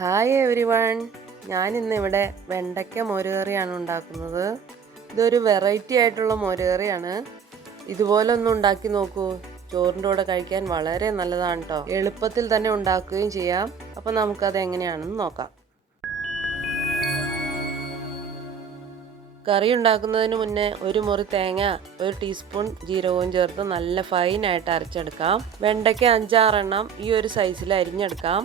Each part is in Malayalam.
ഹായ് എവരിവൺ, ഞാനിന്നിവിടെ വെണ്ടയ്ക്ക മോരുകറിയാണ് ഉണ്ടാക്കുന്നത്. ഇതൊരു വെറൈറ്റി ആയിട്ടുള്ള മോരുകറിയാണ്. ഇതുപോലെ ഒന്ന് ഉണ്ടാക്കി നോക്കൂ. ചോറിൻ്റെ കൂടെ കഴിക്കാൻ വളരെ നല്ലതാണ് കേട്ടോ. എളുപ്പത്തിൽ തന്നെ ഉണ്ടാക്കുകയും ചെയ്യാം. അപ്പോൾ നമുക്കത് എങ്ങനെയാണെന്ന് നോക്കാം. കറി ഉണ്ടാക്കുന്നതിന് മുന്നേ ഒരു മുറി തേങ്ങ, ഒരു ടീസ്പൂൺ ജീരകവും ചേർത്ത് നല്ല ഫൈനായിട്ട് അരച്ചെടുക്കാം. വെണ്ടയ്ക്ക 5-6 എണ്ണം ഈ ഒരു സൈസിൽ അരിഞ്ഞെടുക്കാം.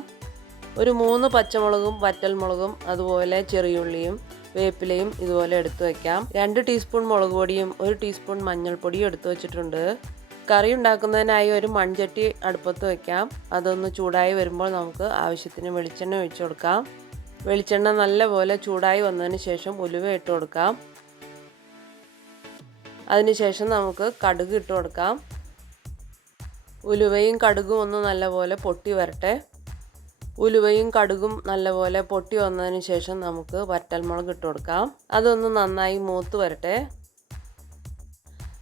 ഒരു 3 പച്ചമുളകും വറ്റൽമുളകും അതുപോലെ ചെറിയുള്ളിയും വേപ്പിലയും ഇതുപോലെ എടുത്തു വയ്ക്കാം. 2 ടീസ്പൂൺ മുളക് പൊടിയും 1 ടീസ്പൂൺ മഞ്ഞൾപ്പൊടിയും എടുത്തു വച്ചിട്ടുണ്ട്. കറി ഉണ്ടാക്കുന്നതിനായി ഒരു മൺചട്ടി അടുപ്പത്ത് വയ്ക്കാം. അതൊന്ന് ചൂടായി വരുമ്പോൾ നമുക്ക് ആവശ്യത്തിന് വെളിച്ചെണ്ണ ഒഴിച്ചു കൊടുക്കാം. വെളിച്ചെണ്ണ നല്ലപോലെ ചൂടായി വന്നതിന് ശേഷം ഉലുവ ഇട്ട് കൊടുക്കാം. അതിനുശേഷം നമുക്ക് കടുക് ഇട്ട് കൊടുക്കാം. ഉലുവയും കടുകും ഒന്ന് നല്ലപോലെ പൊട്ടി വരട്ടെ. ഉലുവയും കടുകും നല്ലപോലെ പൊട്ടി വന്നതിന് ശേഷം നമുക്ക് വറ്റൽമുളക് ഇട്ട് കൊടുക്കാം. അതൊന്ന് നന്നായി മൂത്ത് വരട്ടെ.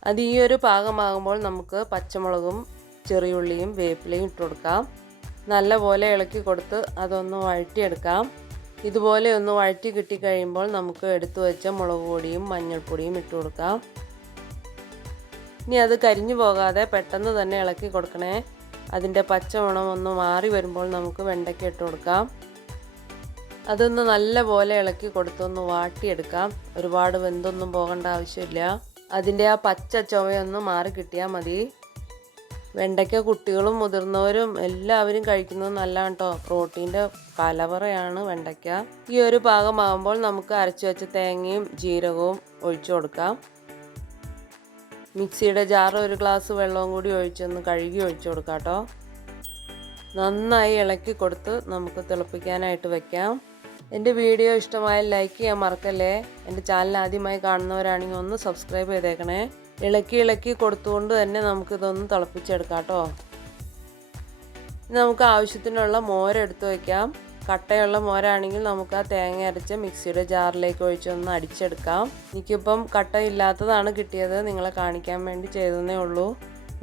അത് ഈ ഒരു പാകമാകുമ്പോൾ നമുക്ക് പച്ചമുളകും ചെറിയുള്ളിയും വേപ്പിലയും ഇട്ട് കൊടുക്കാം. നല്ലപോലെ ഇളക്കി കൊടുത്ത് അതൊന്ന് വഴറ്റിയെടുക്കാം. ഇതുപോലെ ഒന്ന് വഴറ്റി കിട്ടിക്കഴിയുമ്പോൾ നമുക്ക് എടുത്തു വെച്ച മുളക് പൊടിയും മഞ്ഞൾപ്പൊടിയും ഇട്ട് കൊടുക്കാം. ഇനി അത് കരിഞ്ഞു പോകാതെ പെട്ടെന്ന് തന്നെ ഇളക്കി കൊടുക്കണേ. അതിൻ്റെ പച്ചമണം ഒന്ന് മാറി വരുമ്പോൾ നമുക്ക് വെണ്ടയ്ക്ക ഇട്ട് കൊടുക്കാം. അതൊന്ന് നല്ലപോലെ ഇളക്കി കൊടുത്തൊന്ന് വാട്ടിയെടുക്കാം. ഒരുപാട് വെന്തൊന്നും പോകേണ്ട ആവശ്യമില്ല. അതിൻ്റെ ആ പച്ച ചുവയൊന്ന് മാറി കിട്ടിയാൽ മതി. വെണ്ടയ്ക്ക കുട്ടികളും മുതിർന്നവരും എല്ലാവരും കഴിക്കുന്നത് നല്ലതാണ് കേട്ടോ. പ്രോട്ടീൻ്റെ കലവറയാണ് വെണ്ടയ്ക്ക. ഈ ഒരു പാകമാകുമ്പോൾ നമുക്ക് അരച്ചു വെച്ച തേങ്ങയും ജീരകവും ഒഴിച്ചു കൊടുക്കാം. മിക്സിയുടെ ജാർ 1 ഗ്ലാസ് വെള്ളവും കൂടി ഒഴിച്ചൊന്ന് കഴുകി ഒഴിച്ചു കൊടുക്കാം കേട്ടോ. നന്നായി ഇളക്കി കൊടുത്ത് നമുക്ക് തിളപ്പിക്കാനായിട്ട് വെക്കാം. എൻ്റെ വീഡിയോ ഇഷ്ടമായാൽ ലൈക്ക് ചെയ്യാൻ മറക്കല്ലേ. എൻ്റെ ചാനൽ ആദ്യമായി കാണുന്നവരാണെങ്കിൽ ഒന്ന് സബ്സ്ക്രൈബ് ചെയ്തേക്കണേ. ഇളക്കി കൊടുത്തുകൊണ്ട് തന്നെ നമുക്കിതൊന്ന് തിളപ്പിച്ചെടുക്കാം കേട്ടോ. നമുക്ക് ആവശ്യത്തിനുള്ള മോരെടുത്ത് വയ്ക്കാം. കട്ടയുള്ള മോരാണെങ്കിൽ നമുക്ക് ആ തേങ്ങ അരച്ച് മിക്സിയുടെ ജാറിലേക്ക് ഒഴിച്ചൊന്ന് അടിച്ചെടുക്കാം. എനിക്കിപ്പം കട്ട ഇല്ലാത്തതാണ് കിട്ടിയത്, നിങ്ങളെ കാണിക്കാൻ വേണ്ടി ചെയ്തതേ ഉള്ളൂ.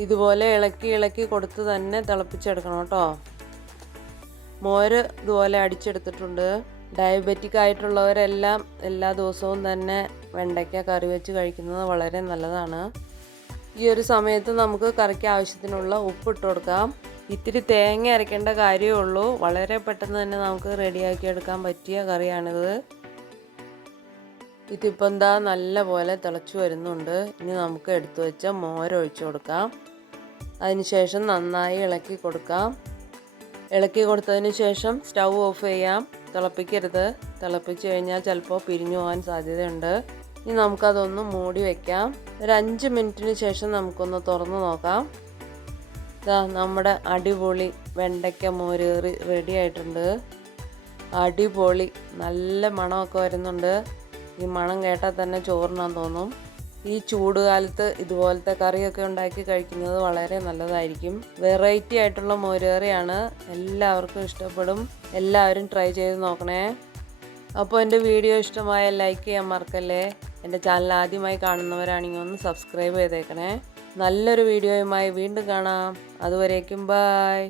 ഇതുപോലെ ഇളക്കി കൊടുത്ത് തന്നെ തിളപ്പിച്ചെടുക്കണം കേട്ടോ. മോര് ഇതുപോലെ അടിച്ചെടുത്തിട്ടുണ്ട്. ഡയബറ്റിക് ആയിട്ടുള്ളവരെല്ലാം എല്ലാ ദിവസവും തന്നെ വെണ്ടയ്ക്ക കറി വെച്ച് കഴിക്കുന്നത് വളരെ നല്ലതാണ്. ഈ ഒരു സമയത്ത് നമുക്ക് കറിക്ക് ആവശ്യത്തിനുള്ള ഉപ്പ് ഇട്ട് കൊടുക്കാം. ഇത്തിരി തേങ്ങ അരയ്ക്കേണ്ട കാര്യമേ ഉള്ളൂ. വളരെ പെട്ടെന്ന് തന്നെ നമുക്ക് റെഡിയാക്കി എടുക്കാൻ പറ്റിയ കറിയാണിത്. ഇതിപ്പോൾ എന്താ നല്ലപോലെ തിളച്ചു വരുന്നുണ്ട്. ഇനി നമുക്ക് എടുത്തു വെച്ച മോരൊഴിച്ചു കൊടുക്കാം. അതിനുശേഷം നന്നായി ഇളക്കി കൊടുക്കാം. ഇളക്കി കൊടുത്തതിന് ശേഷം സ്റ്റൗ ഓഫ് ചെയ്യാം. തിളപ്പിക്കരുത്. തിളപ്പിച്ച് കഴിഞ്ഞാൽ ചിലപ്പോൾ പിരിഞ്ഞു പോകാൻ സാധ്യതയുണ്ട്. ഇനി നമുക്കതൊന്ന് മൂടി വയ്ക്കാം. ഒരു 5 മിനിറ്റിന് ശേഷം നമുക്കൊന്ന് തുറന്ന് നോക്കാം. നമ്മുടെ അടിപൊളി വെണ്ടയ്ക്ക മോരുകറി റെഡി ആയിട്ടുണ്ട്. അടിപൊളി, നല്ല മണമൊക്കെ വരുന്നുണ്ട്. ഈ മണം കേട്ടാൽ തന്നെ ചോറിനാൻ തോന്നും. ഈ ചൂടുകാലത്ത് ഇതുപോലത്തെ കറിയൊക്കെ ഉണ്ടാക്കി കഴിക്കുന്നത് വളരെ നല്ലതായിരിക്കും. വെറൈറ്റി ആയിട്ടുള്ള മോരുകറിയാണ്. എല്ലാവർക്കും ഇഷ്ടപ്പെടും. എല്ലാവരും ട്രൈ ചെയ്ത് നോക്കണേ. അപ്പോൾ എൻ്റെ വീഡിയോ ഇഷ്ടമായാൽ ലൈക്ക് ചെയ്യാൻ മറക്കല്ലേ. എൻ്റെ ചാനൽ ആദ്യമായി കാണുന്നവരാണെങ്കിൽ ഒന്ന് സബ്സ്ക്രൈബ് ചെയ്തേക്കണേ. നല്ലൊരു വീഡിയോയുമായി വീണ്ടും കാണാം. അതുവരേക്കും ബൈ.